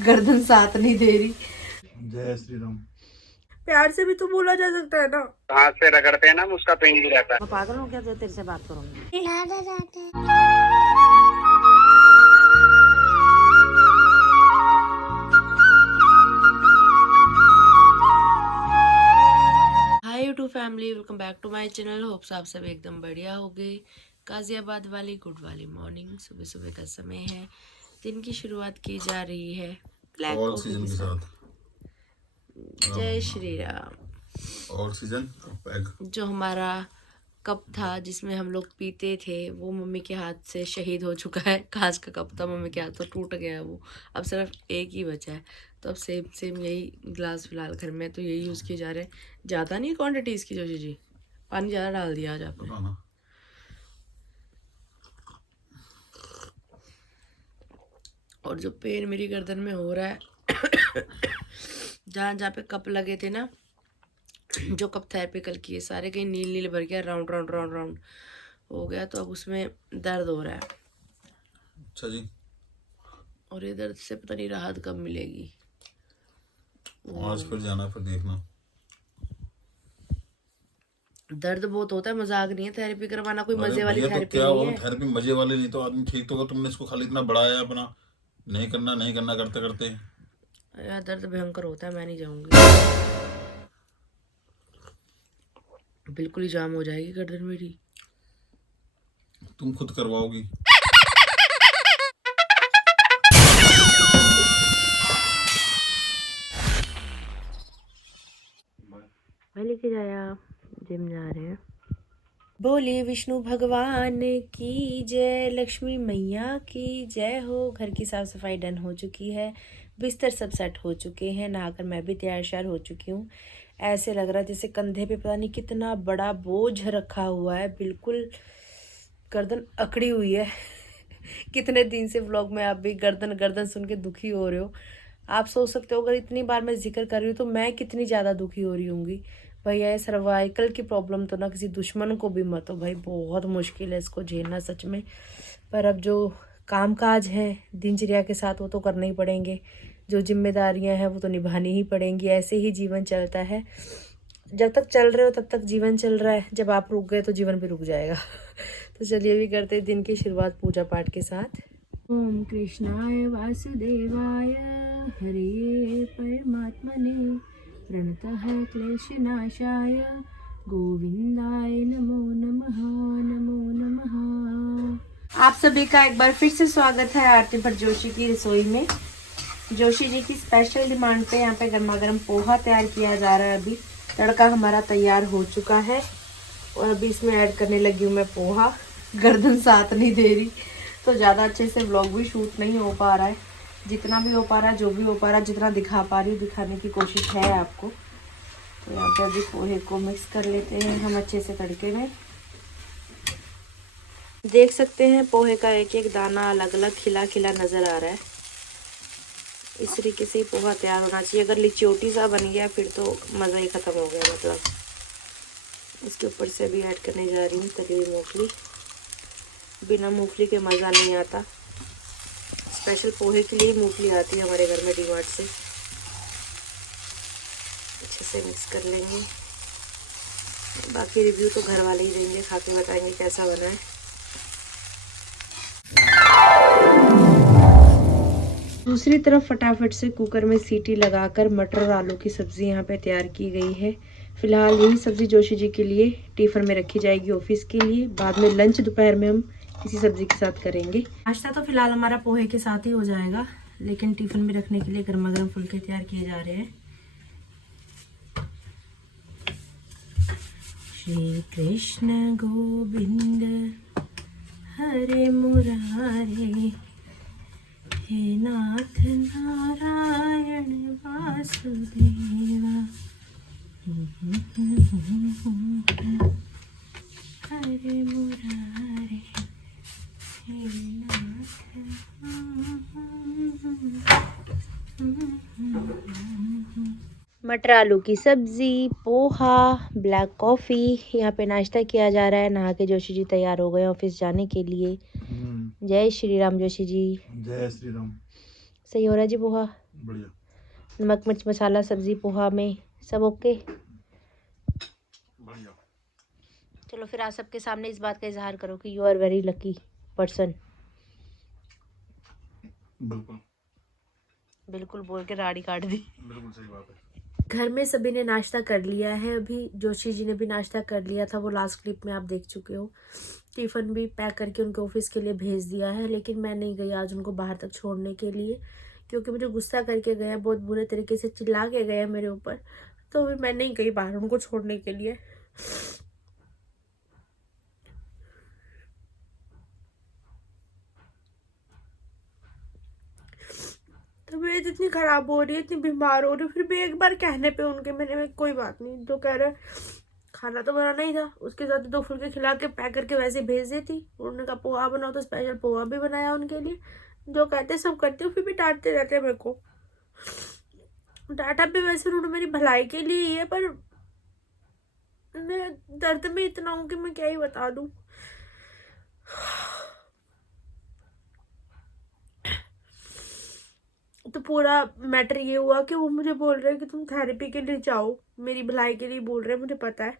गर्दन साथ नहीं दे रही। जय श्री राम। प्यार से भी तो बोला जा सकता है ना। हाथ से रगड़ते हैं ना, उसका पेन भी रहता है। मैं पागल हूँ क्या जो तेरे से बात करूंगी। Hi YouTube family, welcome back to my channel. Hopes आप सब एकदम बढ़िया हो गए। गाजियाबाद वाली गुड वाली मॉर्निंग, सुबह सुबह का समय है। दिन की शुरुआत की जा रही है ब्लैक ऑल कॉफी सीजन के के साथ। साथ जय Shri Ram. All season peg. जो हमारा कप था जिसमें हम लोग पीते थे वो मम्मी के हाथ से शहीद हो चुका है। कांच का कप था, मम्मी के हाथ से टूट गया है वो। अब सिर्फ एक ही बचा है। तो अब सेम सेम यही गिलास फिलहाल घर में तो यही यूज़ किए जा रहे हैं। ज़्यादा नहीं क्वांटिटी इसकी जोशी जी, पानी ज़्यादा डाल दिया आज आपने। बताना। और जो पेन मेरी गर्दन में हो रहा है जहाँ जहाँ पे कप लगे थे ना, जो कप थेरेपी कल किए सारे कहीं नील नील भर गया, राउंड राउंड राउंड राउंड हो गया। तो अब उसमें दर्द हो रहा है। अच्छा जी। और ये दर्द से पता नहीं राहत कब मिलेगी। आज फिर जाना, फिर देखना। दर्द बहुत होता है, मजाक नहीं है। थेरेपी करवाना कोई अरे मजे वाली भैया तो थेरेपी क्या नहीं हुआ, है। थेरेपी मजे वाले नहीं तो आदमी ठीक तो होगा। तुमने इसको खाली इतना बढ़ाया है अपना, नहीं करना करते करते। यार दर्द भयंकर होता है, मैं नहीं जाऊंगी। बिल्कुल ही जाम हो जाएगी गर्दन मेरी। तुम खुद करवाओगी। मैं लेके जाया, जिम जा रहे हैं। बोली विष्णु भगवान की जय, लक्ष्मी मैया की जय हो। घर की साफ सफाई डन हो चुकी है, बिस्तर सब सेट हो चुके हैं, नहाकर मैं भी तैयार श्यार हो चुकी हूँ। ऐसे लग रहा है जैसे कंधे पे पता नहीं कितना बड़ा बोझ रखा हुआ है। बिल्कुल गर्दन अकड़ी हुई है। कितने दिन से व्लॉग में आप भी गर्दन गर्दन सुन के दुखी हो रहे हो। आप सोच सकते हो अगर इतनी बार मैं जिक्र कर रही हूँ तो मैं कितनी ज़्यादा दुखी हो रही होंगी। भैया ये सर्वाइकल की प्रॉब्लम तो ना किसी दुश्मन को भी मत हो भाई, बहुत मुश्किल है इसको झेलना सच में। पर अब जो काम काज है दिनचर्या के साथ वो तो करने ही पड़ेंगे। जो जिम्मेदारियां हैं वो तो निभानी ही पड़ेंगी। ऐसे ही जीवन चलता है। जब तक चल रहे हो तब तक जीवन चल रहा है, जब आप रुक गए तो जीवन भी रुक जाएगा। तो चलिए भी करते हैं दिन की शुरुआत पूजा पाठ के साथ। ओम कृष्णाय वासुदेवाय हरे परमात्मने प्रणतः क्लेशनाशाय गोविंदाय नमो नमः। नमो नमः। आप सभी का एक बार फिर से स्वागत है आरती भट्ट जोशी की रसोई में। जोशी जी की स्पेशल डिमांड पे यहाँ पे गर्मा गर्म पोहा तैयार किया जा रहा है। अभी तड़का हमारा तैयार हो चुका है और अभी इसमें ऐड करने लगी हूँ मैं पोहा। गर्दन साथ नहीं दे रही तो ज़्यादा अच्छे से व्लॉग भी शूट नहीं हो पा रहा है। जितना भी हो पा रहा है, जो भी हो पा रहा है, जितना दिखा पा रही हूँ दिखाने की कोशिश है आपको। तो यहाँ पे अभी पोहे को मिक्स कर लेते हैं हम अच्छे से तड़के में। देख सकते हैं पोहे का एक एक दाना अलग अलग खिला खिला नज़र आ रहा है। इस तरीके से ही पोहा तैयार होना चाहिए। अगर लिचोटी सा बन गया फिर तो मज़ा ही ख़त्म हो गया मतलब। इसके ऊपर से अभी ऐड करने जा रही हूँ तली हुई मूँगफली। बिना मूँगफली के मज़ा नहीं आता। स्पेशल पोहे के लिए मूँगफली आती है हमारे घर में डीमार्ट से। अच्छे से मिक्स कर लेंगे। बाकी रिव्यू तो घर वाले ही देंगे, खा के बताएंगे कैसा बना है। दूसरी तरफ फटाफट से कुकर में सीटी लगाकर मटर और आलू की सब्ज़ी यहाँ पे तैयार की गई है। फिलहाल यही सब्ज़ी जोशी जी के लिए टिफ़िन में रखी जाएगी ऑफिस के लिए। बाद में लंच दोपहर में हम इसी सब्ज़ी के साथ करेंगे। नाश्ता तो फिलहाल हमारा पोहे के साथ ही हो जाएगा, लेकिन टिफ़िन में रखने के लिए गर्मा गर्म फुलके तैयार किए जा रहे हैं। श्री कृष्ण गोविंद हरे मुरारे, हे नाथ नारायण वासुदेवा, हरे मुरारे, हे नाथ। मटर आलू की सब्जी, पोहा, ब्लैक कॉफ़ी, यहाँ पे नाश्ता किया जा रहा है। नहा के जोशी जी तैयार हो गए ऑफिस जाने के लिए। जय श्री राम जोशी जी। जय श्री राम। सही हो रहा है जी पोहा? बढ़िया। नमक मिर्च मसाला सब्जी पोहा में सब ओके? बढ़िया। चलो फिर आप सबके सामने इस बात का इजहार करो कि you are very lucky person. बिल्कुल। बिल्कुल बोल के राड़ी काट दी। बिल्कुल सही बात है। घर में सभी ने नाश्ता कर लिया है। अभी जोशी जी ने भी नाश्ता कर लिया था, वो लास्ट क्लिप में आप देख चुके हो। टिफ़िन भी पैक करके उनके ऑफिस के लिए भेज दिया है, लेकिन मैं नहीं गई आज उनको बाहर तक छोड़ने के लिए, क्योंकि मुझे गुस्सा करके गए हैं, बहुत बुरे तरीके से चिल्ला के गए हैं मेरे ऊपर। तो अभी मैं नहीं गई बाहर उनको छोड़ने के लिए। तबीयत इतनी खराब हो रही है, इतनी बीमार हो रही है, फिर भी एक बार कहने पे उनके मैंने में कोई बात नहीं, जो कह रहे खाना तो बनाना ही था, उसके साथ 2 फुलके खिला के पैक करके वैसे भेज देती। उन्होंने कहा पोहा बनाओ तो स्पेशल पोहा भी बनाया उनके लिए। जो कहते सब करते हो, फिर भी डांटते रहते हैं मेरे को। डांटा भी वैसे उन्होंने मेरी भलाई के लिए ही है, पर मैं दर्द में इतना हूँ कि मैं क्या ही बता दूँ। तो पूरा मैटर ये हुआ कि वो मुझे बोल रहे हैं कि तुम थेरेपी के लिए जाओ, मेरी भलाई के लिए बोल रहे हैं, मुझे पता है।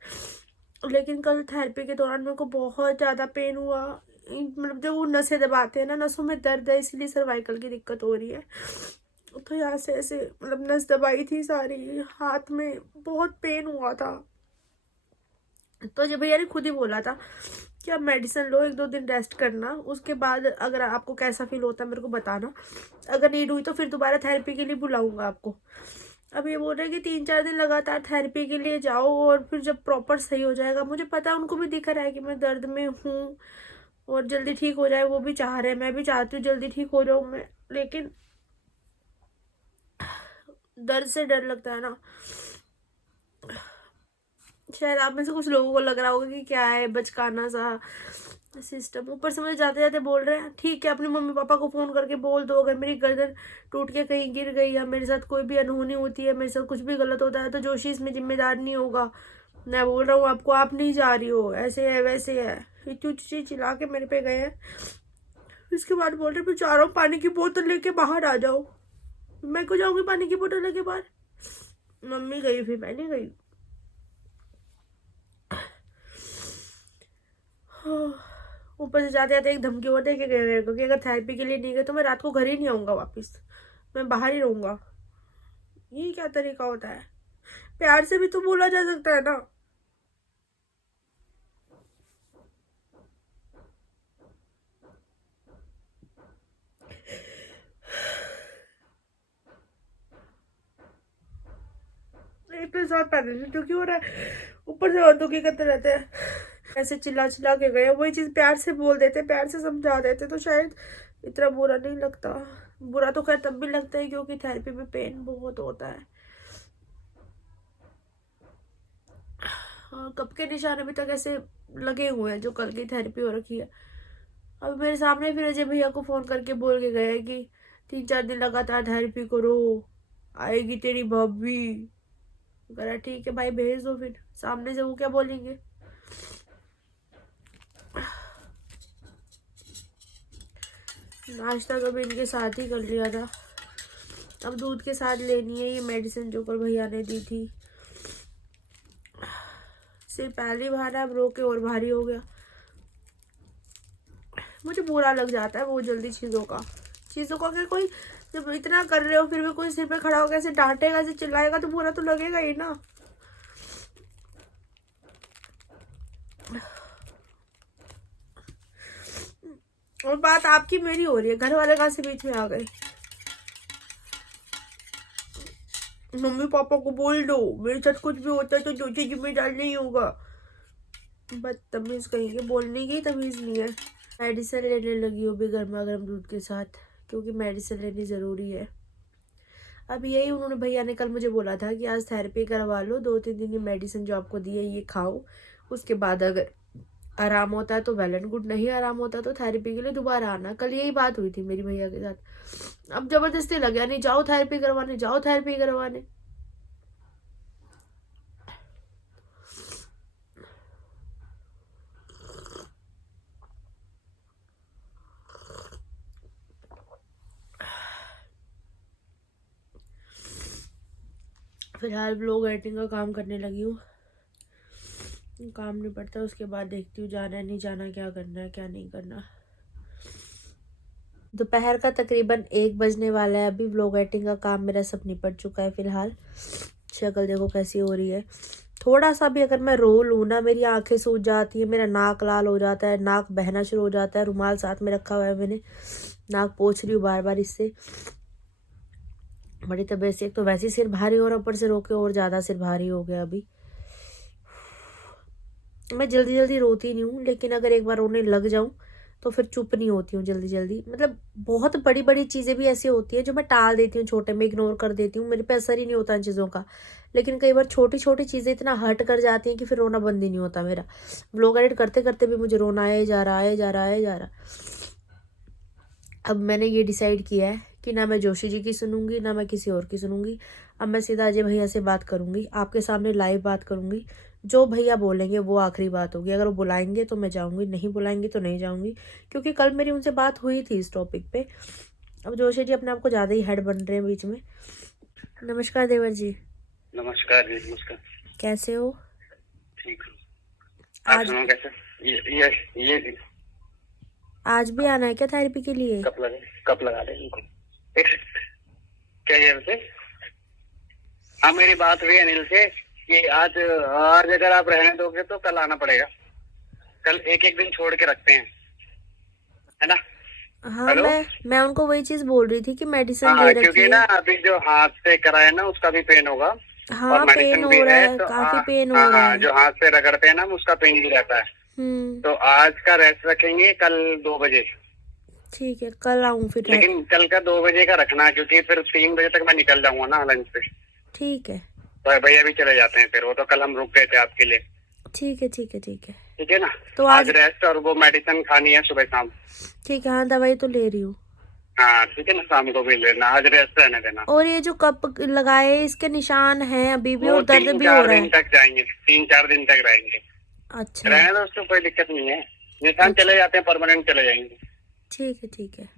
लेकिन कल थेरेपी के दौरान मेरे को बहुत ज़्यादा पेन हुआ। मतलब जो वो नसें दबाते हैं ना, नसों में दर्द है, इसलिए सर्वाइकल की दिक्कत हो रही है। तो यहाँ से ऐसे मतलब नस दबाई थी सारी, हाथ में बहुत पेन हुआ था। तो जब भैया ने खुद ही बोला था कि आप मेडिसिन लो, 1-2 दिन रेस्ट करना, उसके बाद अगर आपको कैसा फील होता है मेरे को बताना, अगर नीड हुई तो फिर दोबारा थेरेपी के लिए बुलाऊंगा आपको। अब ये बोल रहे हैं कि 3-4 दिन लगातार थेरेपी के लिए जाओ, और फिर जब प्रॉपर सही हो जाएगा, मुझे पता है उनको भी दिख रहा है कि मैं दर्द में हूँ और जल्दी ठीक हो जाए, वो भी चाह रहे हैं, मैं भी चाहती हूँ जल्दी ठीक हो जाऊँ मैं, लेकिन दर्द से डर लगता है ना। शायद आप में से कुछ लोगों को लग रहा होगा कि क्या है बचकाना सा सिस्टम। ऊपर से मुझे जाते जाते बोल रहे हैं ठीक है अपने मम्मी पापा को फ़ोन करके बोल दो, अगर मेरी गर्दन टूट के कहीं गिर गई या मेरे साथ कोई भी अनहोनी होती है, मेरे साथ कुछ भी गलत होता है, तो जोशी इसमें जिम्मेदार नहीं होगा। मैं बोल रहा हूँ आपको, आप नहीं जा रही हो, ऐसे है वैसे है, इतनी चिल्ला के मेरे पे गए हैं। इसके बाद बोल रहे मैं चाह रहा हूँ पानी की बोतल लेके बाहर आ जाओ। मैं क्यों जाऊँगी पानी की बोतल लेके बाहर? मम्मी गई, फिर मैं नहीं गई। ऊपर से जाते जाते एक धमकी और दे के गए मेरे को कि अगर थेरेपी के लिए नहीं गए तो मैं रात को घर ही नहीं आऊँगा वापस, मैं बाहर ही रहूँगा। ये क्या तरीका होता है? प्यार से भी तो बोला जा सकता है ना। इतने साथ पहले से दुखी हो रहा है, ऊपर से और दुखी करते रहते हैं। ऐसे चिल्ला चिल्ला के गए, वही चीज़ प्यार से बोल देते, प्यार से समझा देते तो शायद इतना बुरा नहीं लगता। बुरा तो खैर तब भी लगता है क्योंकि थेरेपी में पेन बहुत होता है। हाँ, कब के निशान अभी तक ऐसे लगे हुए हैं जो कल की थेरेपी हो रखी है। अब मेरे सामने फिर अजय भैया को फ़ोन करके बोल के गए कि 3-4 दिन लगातार थेरेपी करो, आएगी तेरी भाभी। करा ठीक है भाई, भेज दो, फिर सामने से वो क्या बोलेंगे। नाश्ता तो भी इनके साथ ही कर लिया था, अब दूध के साथ लेनी है ये मेडिसिन जो कल भैया ने दी थी। सिर पहले भारा, अब रो के और भारी हो गया। मुझे बुरा लग जाता है बहुत जल्दी चीज़ों का। अगर कोई जब इतना कर रहे हो फिर भी कोई सिर पे खड़ा होकर ऐसे डांटेगा, ऐसे चिल्लाएगा, तो बुरा तो लगेगा ही ना। और बात आपकी मेरी हो रही है, घर वाले कहाँ से बीच में आ गए? मम्मी पापा को बोल दो, मेरे साथ कुछ भी होता है तो जोशी जिम्मेदार नहीं होगा। बदतमीज कहीं के, बोलने की तमीज नहीं है। मेडिसिन लेने लगी हूँ भी गर्मा गर्म दूध के साथ, क्योंकि मेडिसिन लेनी ज़रूरी है। अब यही उन्होंने भैया ने कल मुझे बोला था कि आज थेरेपी करवा लो, 2-3 दिन ये मेडिसिन जो आपको दी है ये खाओ, उसके बाद अगर आराम होता है तो वेल एंड गुड, नहीं आराम होता तो थेरेपी के लिए दोबारा आना। कल यही बात हुई थी मेरी भैया के साथ। अब जबरदस्ती लग गया, नहीं जाओ थेरेपी करवाने, जाओ थेरेपी करवाने। फिलहाल ब्लॉग एडिटिंग का काम करने लगी हूँ। काम नहीं पड़ता, उसके बाद देखती हूँ जाना है नहीं जाना, क्या करना है क्या नहीं करना। दोपहर का तकरीबन 1 बजने वाला है। अभी व्लॉग एडिटिंग का काम मेरा सब निपट चुका है। फिलहाल शक्ल देखो कैसी हो रही है। थोड़ा सा भी अगर मैं रो लूँ ना, मेरी आंखें सूज जाती है, मेरा नाक लाल हो जाता है, नाक बहना शुरू हो जाता है। रुमाल साथ में रखा हुआ है मैंने, नाक पोंछ रही हूँ बार बार इससे। बड़ी तबीयत से, एक तो वैसे ही सिर भारी हो रहा, ऊपर से रो के और ज़्यादा सिर भारी हो गया। अभी मैं जल्दी जल्दी रोती नहीं हूँ, लेकिन अगर एक बार रोने लग जाऊँ तो फिर चुप नहीं होती हूँ जल्दी जल्दी। मतलब बहुत बड़ी बड़ी चीज़ें भी ऐसी होती हैं जो मैं टाल देती हूँ, छोटे में इग्नोर कर देती हूँ, मेरे पे असर ही नहीं होता इन चीज़ों का। लेकिन कई बार छोटी छोटी चीज़ें इतना हर्ट कर जाती हैं कि फिर रोना बंद ही नहीं होता मेरा। व्लॉग एडिट करते करते भी मुझे रोना आया जा रहा है जा रहा। अब मैंने ये डिसाइड किया है कि ना मैं जोशी जी की सुनूंगी ना मैं किसी और की सुनूंगी। अब मैं सीधा अजय भैया से बात करूंगी, आपके सामने लाइव बात करूंगी। जो भैया बोलेंगे वो आखिरी बात होगी। अगर वो बुलाएंगे तो मैं जाऊंगी, नहीं बुलाएंगे तो नहीं जाऊंगी, क्योंकि कल मेरी उनसे बात हुई थी इस टॉपिक पे। अब जोशी जी अपने आप को ज़्यादा ही हेड बन रहे हैं बीच में। नमस्कार देवर जी। नमस्कार जी, नमस्कार। कैसे हो? ठीक हूँ। आप आज सुनो कैसे? ये आज भी आना है क्या थेरेपी के लिए? कब लगा रहे हैं इनको? एक सेकंड। क्या ये वैसे? हाँ, मेरी बात हुई अनिल से कि आज अगर आप रहने दोगे तो कल आना पड़ेगा। कल एक एक दिन छोड़ के रखते हैं, है ना? हाँ, हेलो? मैं उनको वही चीज़ बोल रही थी कि मेडिसिन हाँ, दे रखी क्योंकि है। ना अभी जो हाथ से कराया ना उसका भी पेन होगा। हाँ, और पेन मेडिसिन हो भी रहा है है, तो काफी हाँ, पेन हाँ हो रहा हाँ, है। जो हाथ से रगड़ते हैं ना उसका पेन भी रहता है। तो आज का रेस्ट रखेंगे कल 2 बजे। ठीक है, कल आऊँ फिर। लेकिन कल का 2 बजे का रखना, क्योंकि फिर 3 बजे तक मैं निकल जाऊंगा ना लंच पे। ठीक है तो भैया भी चले जाते हैं फिर, वो तो कल हम रुक गए थे आपके लिए। ठीक है ठीक है ठीक है ठीक है ना? तो आज रेस्ट, और वो मेडिसिन खानी है सुबह शाम। ठीक है, हाँ दवाई तो ले रही हूँ। हाँ ठीक है ना, शाम को भी लेना, आज रेस्ट रहने देना। और ये जो कप लगाए इसके निशान हैं अभी भी, वो और दर्द भी हो 3-4 रहा दिन है। तक जाएंगे, 3-4 दिन तक रहेंगे। अच्छा रहने दो, उसको कोई दिक्कत नहीं है। निशान अच्छा। चले जाते हैं, परमानेंट चले जाएंगे, ठीक है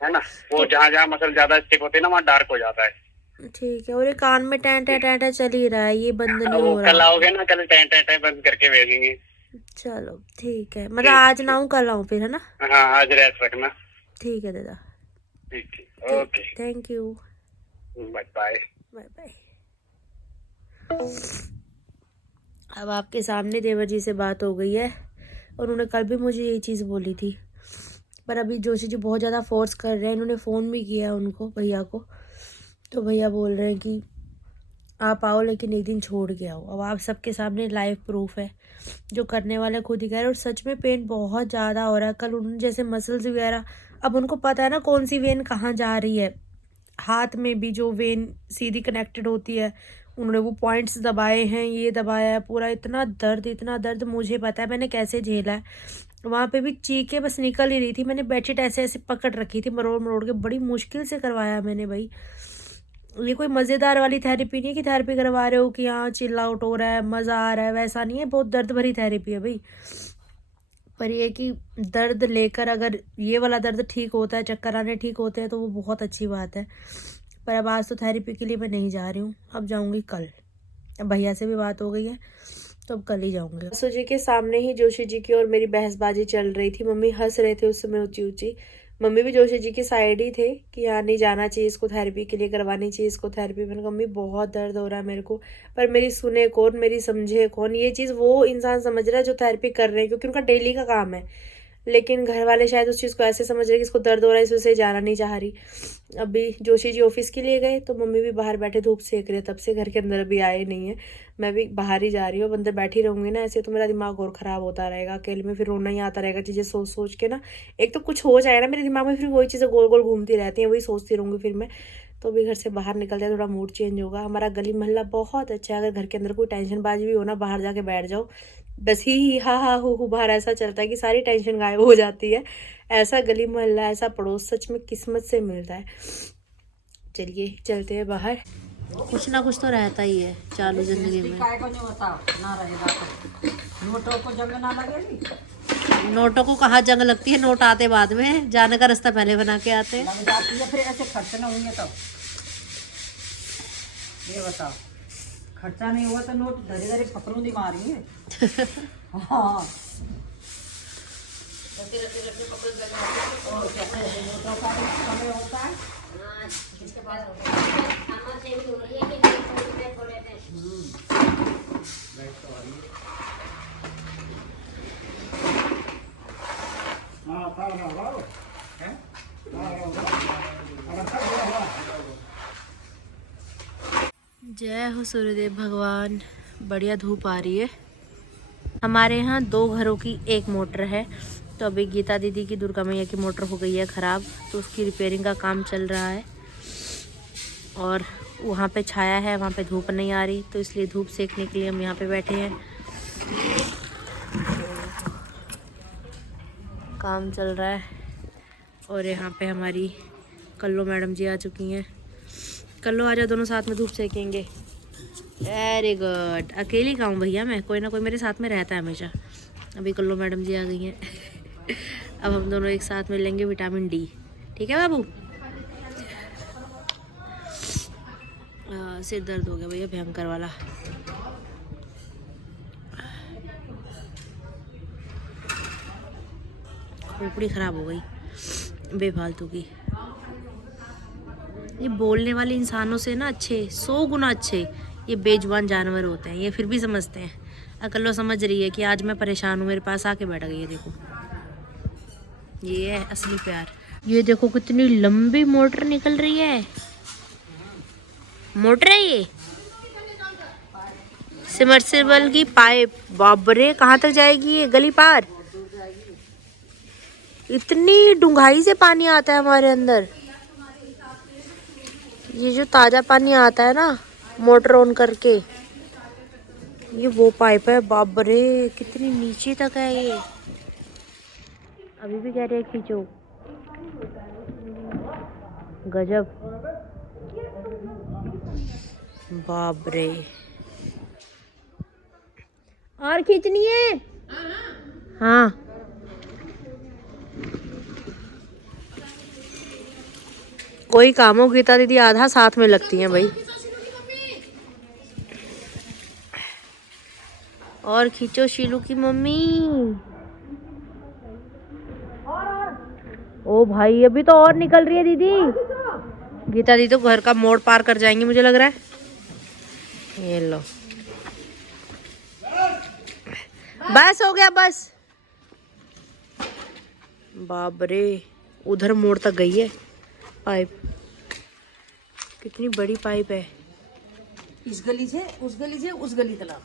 है ना? वो जहाँ जहाँ मसल ज्यादा स्टिक होते हैं ना वहाँ डार्क हो जाता है। ठीक है। और ये कान में टैं चल ही रहा है, ये बंद नहीं वो हो कल रहा। आओगे ना, कल टैं बंद करके भेजेंगे। चलो ठीक है, मतलब आज ना आऊँ कल आऊँ फिर, है ना? हाँ, आज रेस्ट रखना। ठीक है दादा। ठीक, okay, thank you, bye bye. Bye bye. अब आपके सामने देवर जी से बात हो गई है, और उन्होंने कल भी मुझे यही चीज़ बोली थी। पर अभी जोशी जी बहुत ज़्यादा फोर्स कर रहे हैं। इन्होंने फ़ोन भी किया है उनको, भैया को। तो भैया बोल रहे हैं कि आप आओ लेकिन एक दिन छोड़ के आओ। अब आप सबके सामने लाइव प्रूफ है, जो करने वाले खुद ही कह रहे हैं। और सच में पेन बहुत ज़्यादा हो रहा है। कल उन्होंने जैसे मसल्स वगैरह, अब उनको पता है ना कौन सी वेन कहाँ जा रही है। हाथ में भी जो वेन सीधी कनेक्टेड होती है, उन्होंने वो पॉइंट्स दबाए हैं, ये दबाया है पूरा। इतना दर्द मुझे पता है मैंने कैसे झेला है। वहाँ पे भी चीखें बस निकल ही रही थी। मैंने बेडशीट ऐसे ऐसे पकड़ रखी थी, मरोड़ के, बड़ी मुश्किल से करवाया मैंने भाई। ये कोई मज़ेदार वाली थेरेपी नहीं है कि थेरेपी करवा रहे हो कि हाँ चिल आउट हो रहा है, मज़ा आ रहा है, वैसा नहीं है। बहुत दर्द भरी थेरेपी है भाई। पर ये कि दर्द लेकर अगर ये वाला दर्द ठीक होता है, चक्कर आने ठीक होते हैं, तो वो बहुत अच्छी बात है। पर अब आज तो थेरेपी के लिए मैं नहीं जा रही हूँ, अब जाऊँगी कल। अब भैया से भी बात हो गई है, तो अब कल ही जाऊँगी। ससुर जी के सामने ही जोशी जी की और मेरी बहसबाजी चल रही थी। मम्मी हंस रहे थे उस समय ऊंची ऊंची। मम्मी भी जोशी जी की साइड ही थे कि हाँ नहीं जाना चाहिए इसको थेरेपी के लिए, करवानी चाहिए इसको थेरेपी। मैंने कहा मम्मी बहुत दर्द हो रहा है मेरे को, पर मेरी सुने कौन, मेरी समझे कौन। ये चीज़ वो इंसान समझ रहा है जो थेरेपी कर रहे हैं, क्योंकि उनका डेली का काम है। लेकिन घर वाले शायद उस चीज़ को ऐसे समझ रहे कि इसको दर्द हो रहा है, इस वजह से जाना नहीं चाह रही। अभी जोशी जी ऑफिस के लिए गए तो मम्मी भी बाहर बैठे धूप सेक रहे, तब से घर के अंदर भी आए नहीं है। मैं भी बाहर ही जा रही हूँ। अब अंदर बैठी रहूँगी ना ऐसे, तो मेरा दिमाग और ख़राब होता रहेगा। अकेले में फिर रोना ही आता रहेगा चीज़ें सोच सोच के ना। एक तो कुछ हो जाएगा ना मेरे दिमाग में, फिर वही चीज़ें गोल गोल घूमती रहती हैं, वही सोचती रहूँगी फिर मैं। तो भी घर से बाहर निकल जाए, थोड़ा मूड चेंज होगा। हमारा गली मोहल्ला बहुत अच्छा है। अगर घर के अंदर कोई टेंशन बाजी भी हो ना, बाहर जाके बैठ जाओ, बस ही हा हू बाहर ऐसा चलता है कि सारी टेंशन गायब हो जाती है। ऐसा गली मोहल्ला, ऐसा पड़ोस सच में किस्मत से मिलता है। चलिए चलते हैं बाहर। कुछ ना कुछ तो रहता ही है चालू जिंदगी में। नोटों को कहाँ जंग लगती है, नोट आते बाद में, जाने का रास्ता पहले बना के आते हैं। फिर ऐसे खर्च ना होंगे तो ये बताओ। खर्चा नहीं हुआ तो नोट धरे धरे पकड़ूं दी मारी है। हाँ और क्या करें, नोटों का भी समय होता है। जय हो सूर्यदेव भगवान। बढ़िया धूप आ रही है। हमारे यहाँ 2 घरों की एक मोटर है, तो अभी गीता दीदी की दुर्गा मैया की मोटर हो गई है ख़राब, तो उसकी रिपेयरिंग का काम चल रहा है। और वहाँ पे छाया है, वहाँ पे धूप नहीं आ रही, तो इसलिए धूप सेकने के लिए हम यहाँ पे बैठे हैं। काम चल रहा है। और यहाँ पे हमारी कल्लो मैडम जी आ चुकी हैं। कल्लो आजा, दोनों साथ में धूप सेकेंगे। Very good. अकेली खाऊं भैया मैं, कोई ना कोई मेरे साथ में रहता है हमेशा। अभी कल्लो मैडम जी आ गई हैं। अब हम दोनों एक साथ में लेंगे विटामिन डी। ठीक है बाबू? सिर दर्द हो गया भैया भयंकर वाला। खोपड़ी खराब हो गई बेफालतू की। ये बोलने वाले इंसानों से ना 100 गुना अच्छे ये बेजुबान जानवर होते हैं। ये फिर भी समझते हैं। अकल्लो समझ रही है कि आज मैं परेशान हूँ, मेरे पास आके बैठ गई है। देखो, ये है असली प्यार। ये देखो कितनी लंबी मोटर निकल रही है। मोटर है ये, सबमर्सिबल की पाइप। बाबरे, कहाँ तक जाएगी ये? गली पार। इतनी डूंघाई से पानी आता है हमारे अंदर। ये जो ताजा पानी आता है ना मोटर ऑन करके, ये वो पाइप है। बाप रे, कितनी नीचे तक है ये। अभी भी कह रहे हैं खींचो। गजब। बाप रे, और खींचनी है? हाँ। कोई काम हो गीता दीदी आधा साथ में लगती हैं भाई। और खींचो शीलू की मम्मी। ओ भाई, अभी तो और निकल रही है दीदी। गीता दीदी तो घर का मोड़ पार कर जाएंगी मुझे लग रहा है। ये लो, बस हो गया बस। बाप रे, उधर मोड़ तक गई है पाइप। कितनी बड़ी पाइप है। इस गली से उस गली से उस गली तक।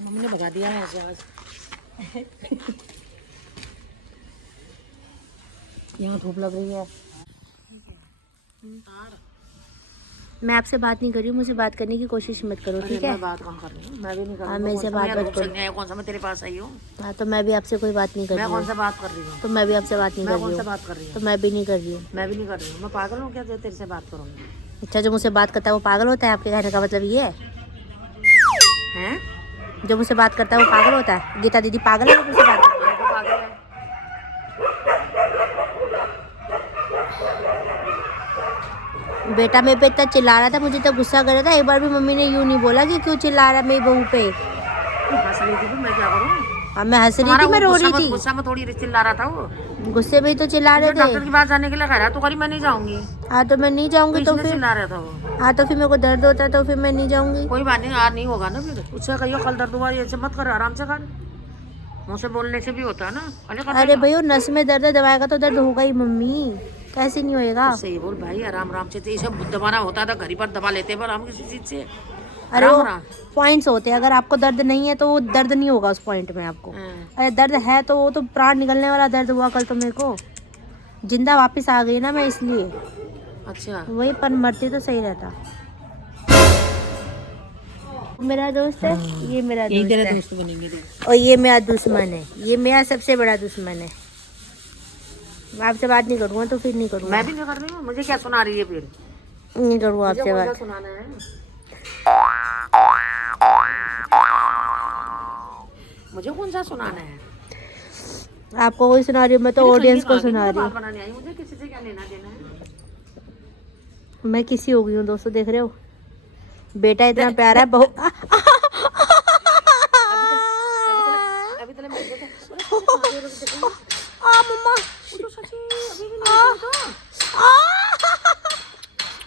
मम्मी ने भगा दिया है आज। यहाँ धूप लग रही है। मैं आपसे बात नहीं कर रही हूँ, मुझे बात करने की कोशिश मत करो, ठीक है? मैं बात कौन कर रही हूँ? मैं भी नहीं कर रही हूँ। मेरे से बात मत करो। कौन सा मैं तेरे पास आई हूँ? हाँ, तो मैं भी आपसे कोई बात नहीं कर मैं रही कौन हूँ। सा बात कर रही हूँ? तो मैं भी आपसे बात नहीं कर मैं रही कौन सा हूँ। बात कर रही हूँ? तो मैं भी नहीं कर रही हूँ। मैं भी नहीं कर रही हूँ। मैं पागल हूँ क्या जो तेरे से बात करूँगी? अच्छा, जो मुझसे बात करता है वो पागल होता है? आपके कहने का मतलब ये है? हैं? जो मुझसे बात करता है वो पागल होता है? गीता दीदी पागल है वो मुझसे बात करती है? तो पागल है। बेटा मेरे पे इतना चिल्ला रहा था, मुझे तो गुस्सा कर रहा था। एक बार भी मम्मी ने यूँ नहीं बोला कि क्यों चिल्ला रहा है मेरी बहू पे। हंस रही थी, मैं क्या करूँ? हाँ, मैं हंस रही थी, मैं रो रही थी। गुस्सा में थोड़ी चिल्ला रहा था वो। गुस्से में ही तो चिल्ला रहे डॉक्टर थे। के पास जाने के लिए कह रहा, तो करी मैं नहीं जाऊंगी। हाँ, तो मैं नहीं जाऊंगी तो फिर। चिल्ला रहा था वो। हाँ, तो फिर मेरे को दर्द होता है तो फिर मैं नहीं जाऊंगी। कोई बात नहीं, आज नहीं होगा ना फिर। उससे कहियो कल दर्द हुआ, ऐसे मत कर, आराम से कर। मुझसे बोलने से भी होता है ना। अरे भैया, नस में दर्द है, दबाएगा तो दर्द होगा ही मम्मी, कैसे नहीं होएगा? सही बोल भाई, आराम आराम से। ये सब दबाना होता था घर ही पर, दबा लेते पर हम किसी चीज से। अरे वो पॉइंट्स होते हैं, अगर आपको दर्द नहीं है तो वो दर्द नहीं होगा उस पॉइंट में आपको। अरे दर्द है तो वो तो प्राण निकलने वाला दर्द हुआ कल तो मेरे को। जिंदा वापस आ गई ना मैं, इसलिए। अच्छा, वही, पर मरती तो सही रहता। मेरा दोस्त है, ये मेरा दोस्त है, दोस्त बनेंगे और ये मेरा दुश्मन है। ये मेरा सबसे बड़ा दुश्मन है। मैं आपसे बात नहीं करूँगा तो फिर नहीं करूँगा। मैं भी नहीं कर रही हूँ। मुझे क्या सुना रही है फिर? नहीं करूँगा आपसे बात। सुनाना है मुझे, कौन सा सुनाना है? आपको कोई सुना रही हूँ मैं तो ऑडियंस को सुना रही हूँ। बनाने आई, मुझे किसी से क्या लेना देना है? मैं किसी हो गई हूँ दोस्तों, देख रहे हो बेटा इतना प्यारा है बहुत।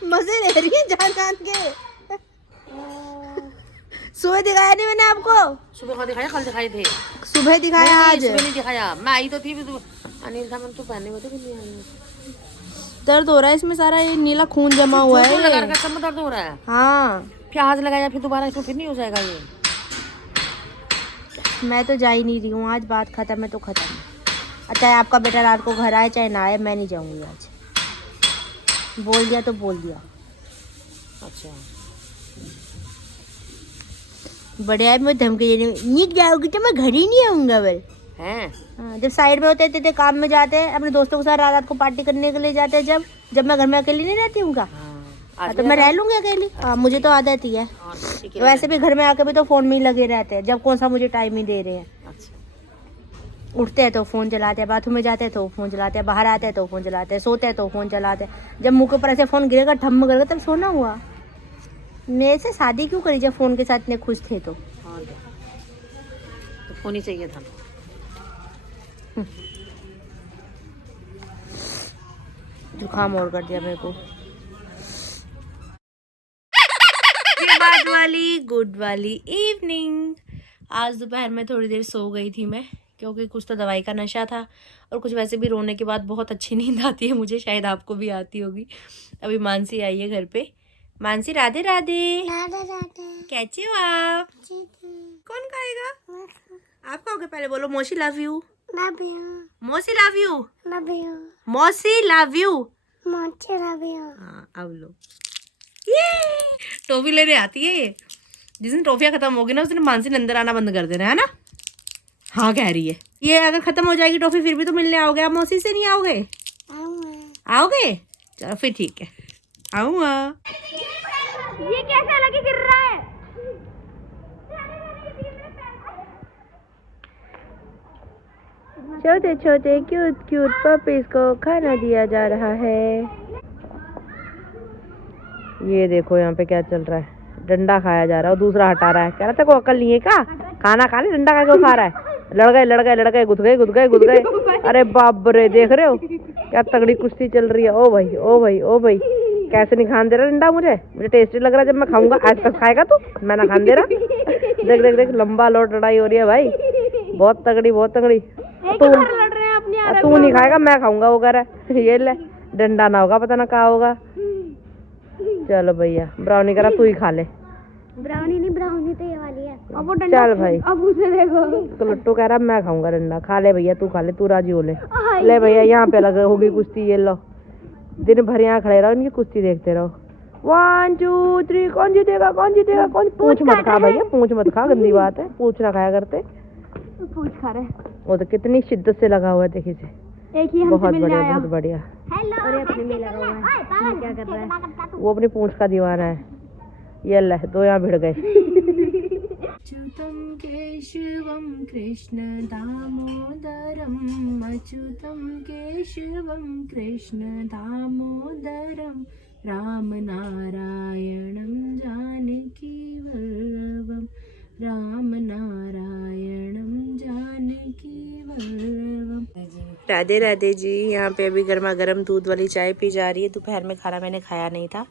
मजे ले रही है जान जान के। सुबह दिखाया नहीं मैंने आपको? सुबह कहाँ दिखाया? कल दिखाए थे। सुबह दिखाया आज? सुबह नहीं दिखाया, मैं आई तो थी भी सुबह। अनिल था, मैं तो पहने हुए थे कि नहीं आई? दर्द हो रहा है इसमें, सारा ये नीला खून जमा हुआ है। लगा रखा, सब में दर्द हो रहा है। हाँ प्याज लगाया फिर दोबारा, इसमें फिर नहीं हो जाएगा ये। मैं तो जा ही नहीं रही हूँ आज, बात खत्म है तो खत्म है। चाहे आपका बेटा रात को घर आए चाहे ना आए, मैं नहीं जाऊंगी आज। बोल दिया तो बोल दिया। अच्छा बढ़िया है, मैं धमकी देने नहीं जाओगी तो मैं घर ही नहीं आऊंगा। बल हैं? हाँ, जब साइड में होते थे काम में जाते हैं अपने दोस्तों के साथ, रात को पार्टी करने के लिए जाते हैं, जब मैं घर में अकेली नहीं रहती हूँ का। आज तो मैं रह लूंगी अकेली। हाँ, मुझे तो आदत ही है। वैसे भी घर में आके भी तो फोन में ही लगे रहते हैं, जब कौन सा मुझे टाइम ही दे रहे हैं। अच्छा। उठते हैं तो फोन चलाते हैं, बाथरूम में जाते हैं तो फोन चलाते हैं, बाहर आते हैं तो फोन चलाते हैं, सोते हैं तो फोन चलाते हैं। जब मुंह के ऊपर ऐसे फोन गिरेगा, ठम करेगा, तब सोना हुआ। मेरे से शादी क्यों करी जब फोन के साथ इतने खुश थे? तो फोन ही चाहिए था। जुकाम और कर दिया मेरे को। बाद वाली गुड वाली इवनिंग। आज दोपहर में थोड़ी देर सो गई थी मैं, क्योंकि कुछ तो दवाई का नशा था और कुछ वैसे भी रोने के बाद बहुत अच्छी नींद आती है मुझे, शायद आपको भी आती होगी। अभी मानसी आई है घर पे। मानसी राधे राधे। राधे राधे। कैसे हो आप? कौन खाएगा? आप खाओगे? पहले बोलो मोशी लव यू। Love you. मोसी लव यू। Love you. मोसी लव यू। मोची लव यू। हाँ अब लो। ये टॉफी लेने आती है ये। जिस दिन टॉफियाँ खत्म होगी ना उस दिन मानसी ने अंदर आना बंद कर देना है ना। हाँ कह रही है। ये अगर खत्म हो जाएगी टॉफी फिर भी तो मिलने आओगे आप? मौसी से नहीं आओगे? आओगे? चलो फिर ठीक है, आऊँगा। ये कैसे लगी गिर रहा है? छोटे छोटे क्यूट क्यूट पपीज को खाना दिया जा रहा है। ये देखो यहाँ पे क्या चल रहा है, डंडा खाया जा रहा है और दूसरा हटा रहा है। कह रहा था को अकल नहीं है क्या? खाना खा ले, डंडा खा के खा रहा है। लड़ गए गुद गए। अरे बाप रे, देख रहे हो क्या तगड़ी कुश्ती चल रही है। ओ भाई कैसे नहीं खान दे रहा डंडा? मुझे टेस्टी लग रहा है, जब मैं खाऊंगा। आज तक खाएगा तू? मैं ना खान दे रहा। देख लंबा लोट लड़ाई हो रही है भाई, बहुत तगड़ी। तू नहीं खाएगा, मैं खाऊंगा। वो कह रहा है ये ले डंडा ना होगा, पता ना क्या होगा। चलो भैया ब्राउनी करा, तू ही खा ले। ब्राउनी तो ये वाली है। अब वो डंडा चल भाई, अब उसे देखो। तो लट्टू कह रहा मैं खाऊंगा डंडा। खा ले भैया, तू खा ले, तू राजी हो ले भैया। यहाँ पे लगे होगी कुश्ती, ये लो। दिन भर यहाँ खड़े रहो, इनकी कुश्ती देखते रहो। 1 2 3 कौन जीतेगा? पूछ मत खा भैया, पूछ मत खा, गंदी बात है। पूछ ना खाया करते। पूछ खा रहे वो तो कितनी शिद्दत से लगा हुआ है, देखिए से। एक ही बहुत बढ़िया। अरे अपने में लगा हुआ है, क्या कर रहा है वो? अपनी पूंछ का दीवाना है। ये ले, दो यहाँ भिड़ गए। अच्युतम केशवम कृष्ण दामोदरम, अच्युतम केशवम कृष्ण दामोदरम, राम नारायणं जानकी वल्लभम, राम नारायणं जानकी वल्लभम। राधे राधे जी। यहाँ पे अभी गर्मा गर्म दूध वाली चाय पी जा रही है। दोपहर में खाना मैंने खाया नहीं था,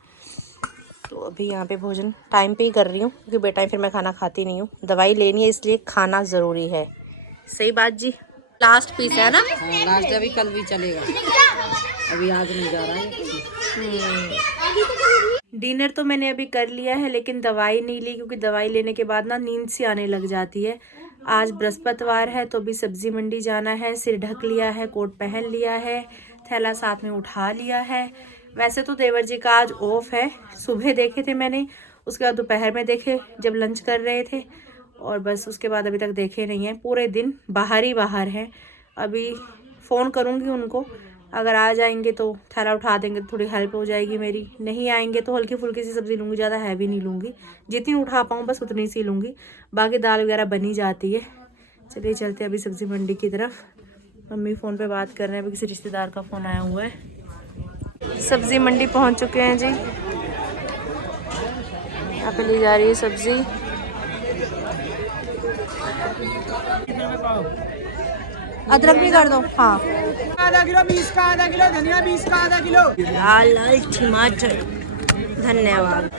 तो अभी यहाँ पे भोजन टाइम पे ही कर रही हूँ, क्योंकि बेटाइम फिर मैं खाना खाती नहीं हूँ। दवाई लेनी है इसलिए खाना ज़रूरी है। सही बात जी। लास्ट पीस है ना? लास्ट अभी कल भी चलेगा, अभी आज नहीं जा रहा है। डिनर तो मैंने अभी कर लिया है, लेकिन दवाई नहीं ली, क्योंकि दवाई लेने के बाद ना नींद सी आने लग जाती है। आज बृहस्पतिवार है तो अभी सब्जी मंडी जाना है। सिर ढक लिया है, कोट पहन लिया है, थैला साथ में उठा लिया है। वैसे तो देवर जी का आज ऑफ है। सुबह देखे थे मैंने, उसके बाद दोपहर में देखे जब लंच कर रहे थे, और बस उसके बाद अभी तक देखे नहीं हैं। पूरे दिन बाहर ही बाहर हैं। अभी फ़ोन करूँगी उनको, अगर आ जाएंगे तो थैला उठा देंगे तो थोड़ी हेल्प हो जाएगी मेरी। नहीं आएंगे तो हल्की फुल्की सी सब्ज़ी लूँगी, ज़्यादा हैवी नहीं लूँगी। जितनी उठा पाऊँ बस उतनी सी लूँगी, बाकी दाल वगैरह बनी जाती है। चलिए चलते अभी सब्ज़ी मंडी की तरफ। मम्मी फ़ोन पे बात कर रहे हैं, अभी किसी रिश्तेदार का फ़ोन आया हुआ है। सब्जी मंडी पहुंच चुके हैं जी। यहाँ पे ली जा रही है सब्जी। अदरक भी कर दो। हाँ, आधा किलो 20 का, आधा किलो धनिया 20 का, आधा किलो लाल लाल टमाटर। धन्यवाद।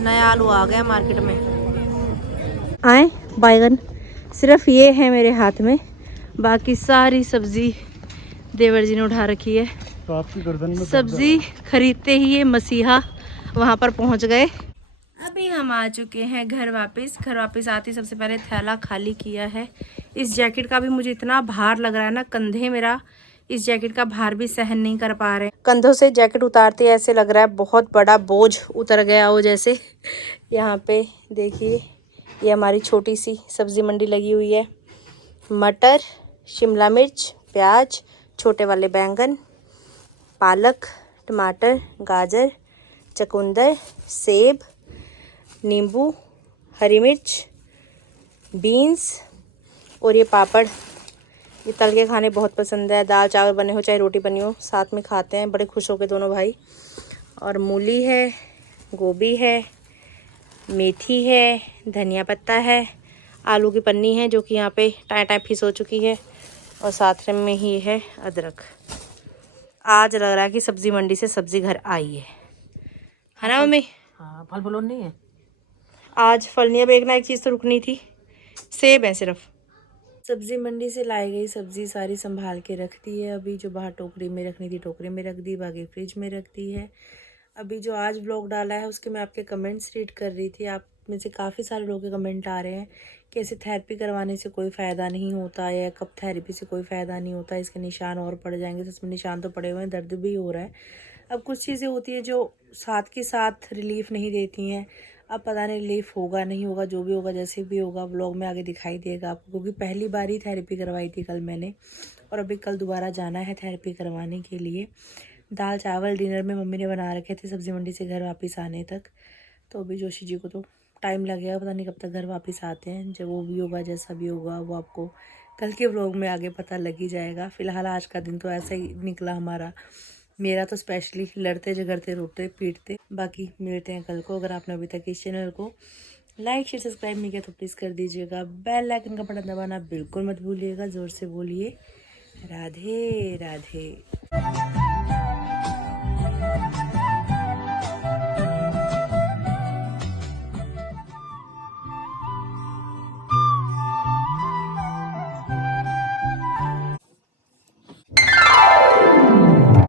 नया आलू आ गया मार्केट में। आए बैगन सिर्फ ये है मेरे हाथ में, बाकी सारी सब्जी देवर जी ने उठा रखी है। तो आपकी गर्दन में सब्जी खरीदते ही ये मसीहा वहाँ पर पहुँच गए। अभी हम आ चुके हैं घर वापस आते सबसे पहले थैला खाली किया है। इस जैकेट का भी मुझे इतना भार लग रहा है ना, कंधे मेरा इस जैकेट का भार भी सहन नहीं कर पा रहे। कंधों से जैकेट उतारते ऐसे लग रहा है बहुत बड़ा बोझ उतर गया हो जैसे। यहाँ पे देखिए ये हमारी छोटी सी सब्जी मंडी लगी हुई है। मटर, शिमला मिर्च, प्याज, छोटे वाले बैंगन, पालक, टमाटर, गाजर, चुकंदर, सेब, नींबू, हरी मिर्च, बीन्स और ये पापड़। ये तल के खाने बहुत पसंद है। दाल चावल बने हो चाहे रोटी बनी हो साथ में खाते हैं बड़े खुश होकर दोनों भाई। और मूली है, गोभी है, मेथी है, धनिया पत्ता है, आलू की पन्नी है जो कि यहाँ पे टाइम फिस हो चुकी है, और साथ में ही है अदरक। आज लग रहा है कि सब्जी मंडी से सब्जी घर आई है ना मम्मी? हाँ, फल फूल नहीं है आज। फल नहीं, अब एक ना एक चीज़ तो रुकनी थी। सेब है सिर्फ। सब्जी मंडी से लाई गई सब्जी सारी संभाल के रख दी है। अभी जो बाहर टोकरी में रखनी थी टोकरी में रख दी, बाकी फ्रिज में रख दी है। अभी जो आज व्लॉग डाला है उसके मैं आपके कमेंट्स रीड कर रही थी। आप में से काफ़ी सारे लोगों के कमेंट आ रहे हैं कि ऐसे थेरेपी करवाने से कोई फ़ायदा नहीं होता, या कब थेरेपी से कोई फ़ायदा नहीं होता, इसके निशान और पड़ जाएंगे। सच में निशान तो पड़े हुए हैं, दर्द भी हो रहा है। अब कुछ चीज़ें होती हैं जो साथ के साथ रिलीफ़ नहीं देती हैं। अब पता नहीं रिलीफ होगा नहीं होगा, जो भी होगा जैसे भी होगा व्लॉग में आगे दिखाई देगा आपको, क्योंकि पहली बार ही थेरेपी करवाई थी कल मैंने, और अभी कल दोबारा जाना है थेरेपी करवाने के लिए। दाल चावल डिनर में मम्मी ने बना रखे थे सब्जी मंडी से घर वापस आने तक। तो अभी जोशी जी को तो टाइम लगेगा, पता नहीं कब तक घर वापस आते हैं। जब वो भी होगा जैसा भी होगा वो आपको कल के व्लॉग में आगे पता लग ही जाएगा। फ़िलहाल आज का दिन तो ऐसा ही निकला हमारा, मेरा तो स्पेशली लड़ते झगड़ते रोते पीटते। बाकी मिलते हैं कल को। अगर आपने अभी तक इस चैनल को लाइक शेयर सब्सक्राइब नहीं किया तो प्लीज़ कर दीजिएगा। बेल आइकन का बटन दबाना बिल्कुल मत भूलिएगा। ज़ोर से बोलिए राधे राधे।